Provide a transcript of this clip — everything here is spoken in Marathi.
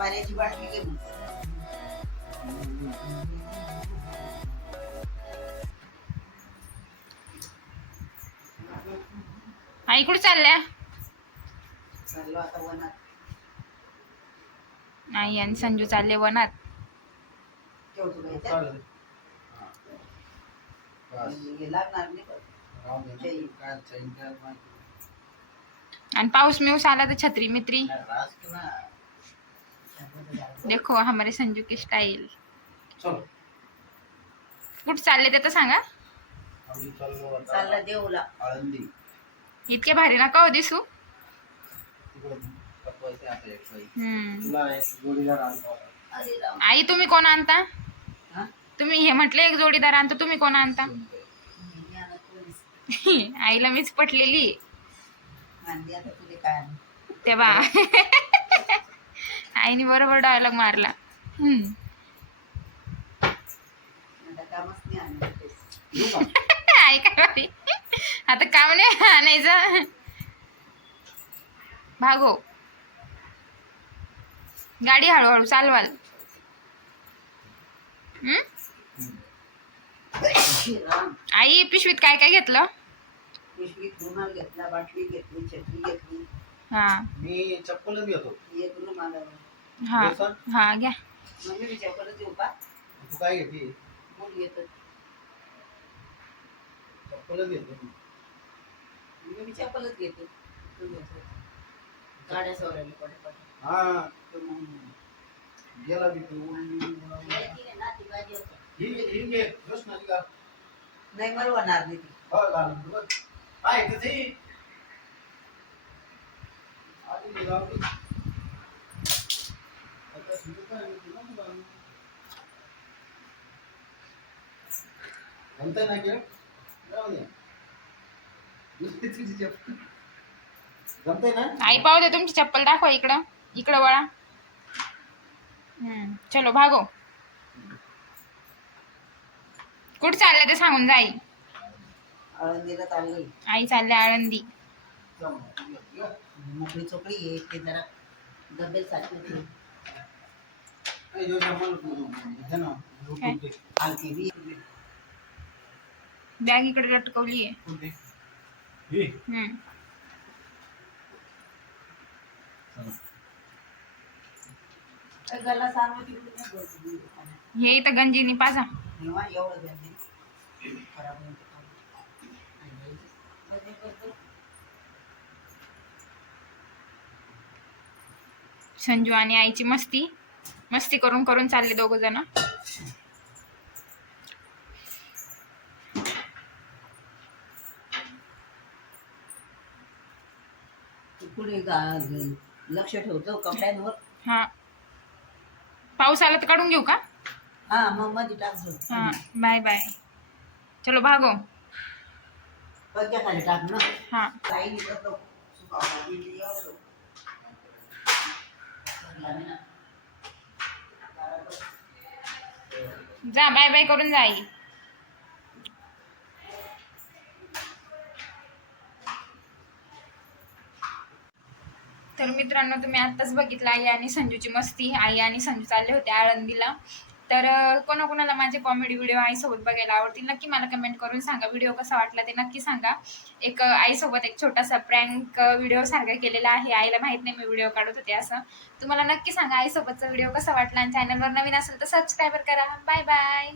घे मग. आई कुठे चालल्या? चाललो आता वनात. आई आणि संजू चालले वनात. हे. लागणार नाही पण. आणि पाऊस मिऊस आला तर छत्री मित्री. देखो हमारे संजू की स्टाईल चल कुठे चालले ते तर सांगा चाललो आळंदी इतके भारी नका हो दिसू. हम्म. अरे राम आई तुम्ही कोण आणता हा? तुम्ही हे म्हटले एक जोडीदार आणता तुम्ही कोण आणता. मी. आईला मीच पटलेली आणली आता तुले काय आणू? तेव्हा आईने बरोबर डायलॉग मारला? आई काय आता काम नाही आणायचं? भागो. गाडी हळूहळू चालवाल. आई पिशवीत काय काय घेतलं? पिशवीत रुमाल घेतला बाटली घेतली चटणी घेतली. हा. मी चप्पलच घेतो एक रुमाल हा बेसन? हा घ्या. मम्मी विचार परत येऊ का? तू काय घेते? मूल घेतो चप्पलच घेतो. मी. मी विचार परत घेतो. तू घेतो गाड्या सवरायला पडे पडे. हा तर मग गेला तू ही ही घे का नाही मला होणार नाही ती. हो घालून. काय आहे ते आधी मी जाऊ दे. आता सुरू काय आहे तुला मग घालून. जमतंय ना की जाऊ दे नुसती तुझी चप्पल. आई पाहू दे तुमची चप्पल दाखवा इकडं. इकडं वळा. हम्म चलो भागो. कुठं चालले ते सांगून जा आई. आळंदीला चाललोय. आई चालले आळंदी. मोकळी चोकळी आहे ते जरा डबेल साठवते ए, यो जमल तू. हे ना, काय? YouTube दे. आलती बी बॅग इकडे लटकवली आहे. हे. हे इथं गंजीनी पाजा. संजू आणि आईची मस्ती. मस्ती करून करून चालले दोघ जण. पुढे गा- लक्ष ठेवतो कपड्यांवर. हा. पाऊस आला तर काढून घेऊ का? हा मग मध्ये टाकतो हा बाय बाय. चलो भागो. पंख्याखाली टाक ना. हा. काही नाही करतो. सुकावं. बिल्ली एवढं. भरला नाही ना. जा बाय बाय करून जाई तर मित्रांनो तुम्ही आत्ताच बघितलं आई आणि संजूची मस्ती. आई आणि संजू चालले होते आळंदीला. तर कोणाकोणाला माझे कॉमेडी व्हिडिओ आईसोबत बघायला आवडतील नक्की मला कमेंट करून सांगा. व्हिडिओ कसा वाटला ते नक्की सांगा. एक आईसोबत एक छोटासा प्रँक व्हिडिओ सारखा केलेला आहे. आईला माहीत नाही मी व्हिडिओ काढत होते असं. तुम्हाला नक्की सांगा आईसोबतचा व्हिडिओ कसा वाटला. आणि चॅनलवर नवीन असेल तर सबस्क्राईबर करा. Bye bye